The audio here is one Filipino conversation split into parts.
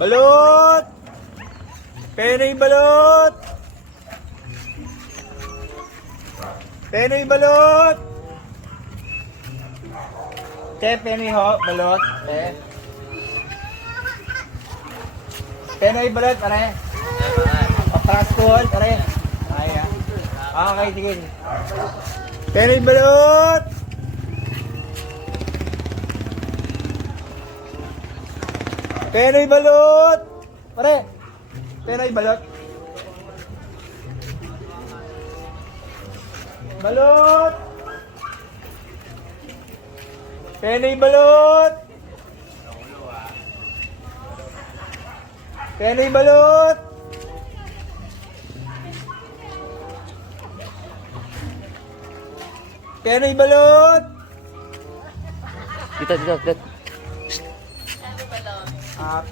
Balot! Penoy balot! Penoy balot! Te, penoy ho, balot. Te. Penoy balot, pare. Papaskohol, pare. Ay, okay, sige. Penoy balot! Penoy balot! Pare! Penoy balot! Balot! Penoy balot! Penoy balot! Penoy balot! Dito.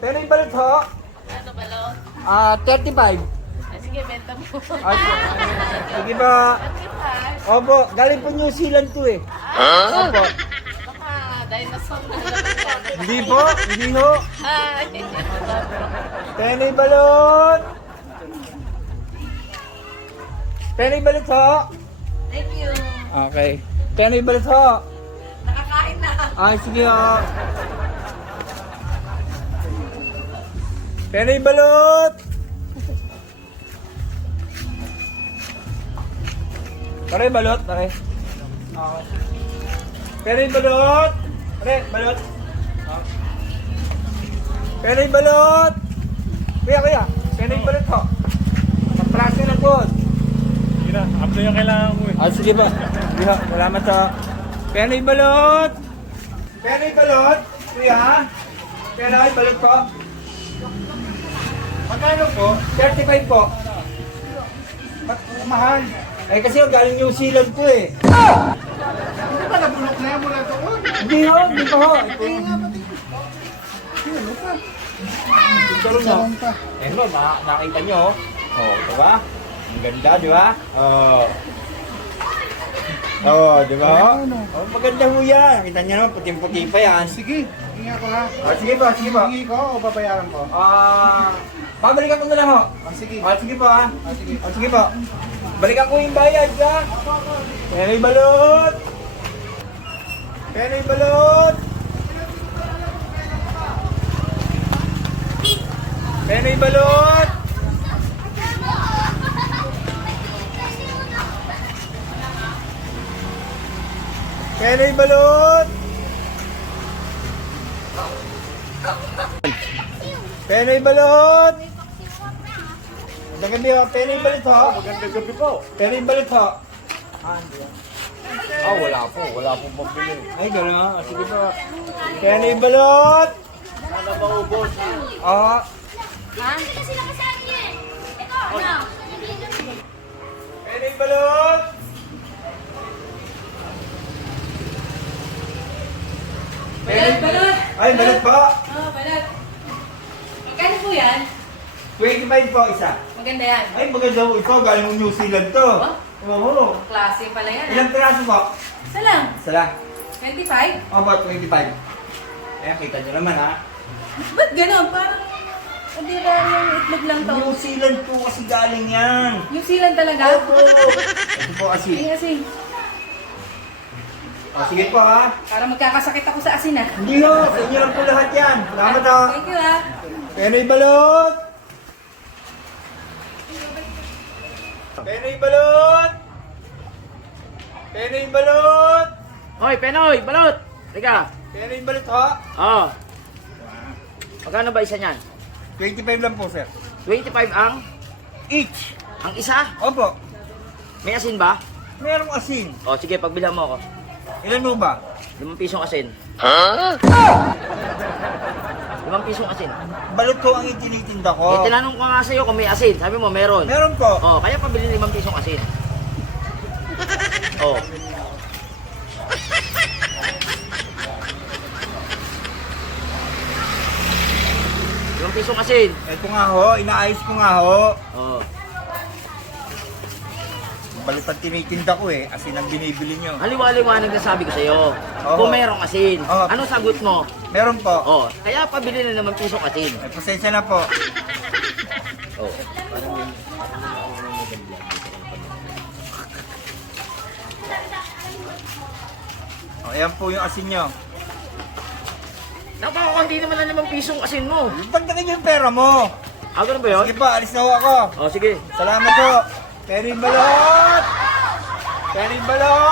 Penoy balot ho! Ano balot? 35. Sige, benta mo. Sige ba? Opo, galing po New Zealand to eh. Opo. Baka dinosaur na naman. Hindi po, hindi ho. Hi! Penoy balot! Penoy balot ho! Thank you. Okay. Penoy balot ho! Nakakain na. Ay, sige ho. Penoy balot! Pare, balot, pare. Okay. Penoy balot! Pare, balot. Penoy balot! Kuya, penoy balot ho. Magprasa na po. Sige na, apply yung kailangan mo eh. Sige ba? Sige ho, salamat ho. Penoy balot! Penoy balot! Kuya, penoy balot po. Magkano po? 35 po. Mahal. Eh kasi yung galing New Zealand po eh. Hindi ba nabulok na yan mula doon? Hindi ho, hindi pa ho. Ito no. Eh no, nakita nyo. Oh, ito ba? Ang ganda, di ba? Di ba ho? Oh, maganda ho yan. Nakita nyo naman, puting-puti pa yan. Sige, hinga ko ha. Sige po, sige po. Hingi ko o babayaran ko? Babalikan ko na lang ho. Sige. Sige po ha. Sige. Sige po. Balikan ko yung bayad ha. Penoy balot! Penoy balot! Penoy balot! Penoy balot! Penoy balot! Magandang gabi ho. Penoy balot ho. Magandang gabi po. Penoy balot ho. Wala po mabili. Ay, gano'n. Sige po. Penoy balot! Sana maubos. Oo. Penoy balot! Balot! Ay, balot po. Oh, balot. Magkano po yan? 25 po isa. Maganda yan. Ay, maganda po ito. Galing mo New Zealand to. Oo. Klase pala yan. Ilang piraso po? Isa lang. Isa lang. 25? Opo, 25. Ayan, kita nyo naman ha. Ba't gano'n? Parang hindi ba yung itlog lang to? New Zealand po kasi galing yan. New Zealand talaga? Opo. Ito po kasi. Sige kasi. Sige po ha. Para magkakasakit ako sa asin ah. Hindi ho. Sa inyo lang po lahat yan. Salamat ha. Thank you ah. Penoy balot! Penoy balot! Penoy balot! Hoy, Penoy, balot! Teka. Penoy balot ha? Oo. Magkano ba isa niyan? 25 lang po sir. 25 ang Each. ang isa. Opo. May asin ba? Merong asin. O sige, pagbilang mo ako. Ilan mo ba? 5 pisong asin. 5 pisong asin. Balot ko ang itinitinda Eh, ko. tinanong ko nga sa'yo kung may asin. Sabi mo, meron. Meron po. O, kaya pabili 5 pisong asin. O. Limang pisong asin. Ito nga ho, inaayos ko nga ho. O. Balot ang tinitinda ko eh. Asin ang binibili nyo. Haliwa-liwanag na sabi ko sa'yo. Oo. Kung merong asin. Oo. Ano sagot mo? Meron po. Oh, kaya pabili na naman pisong asin. Ay, pasensya na po. Oh. O, ayan po yung asin nyo. Napakakunti naman na naman pisong asin mo. Dagdagan yung pera mo. Ah, ganun ba yun? Sige po, alis na ho ako. Oh, sige. Salamat po. Peri Balot! Peri Balot!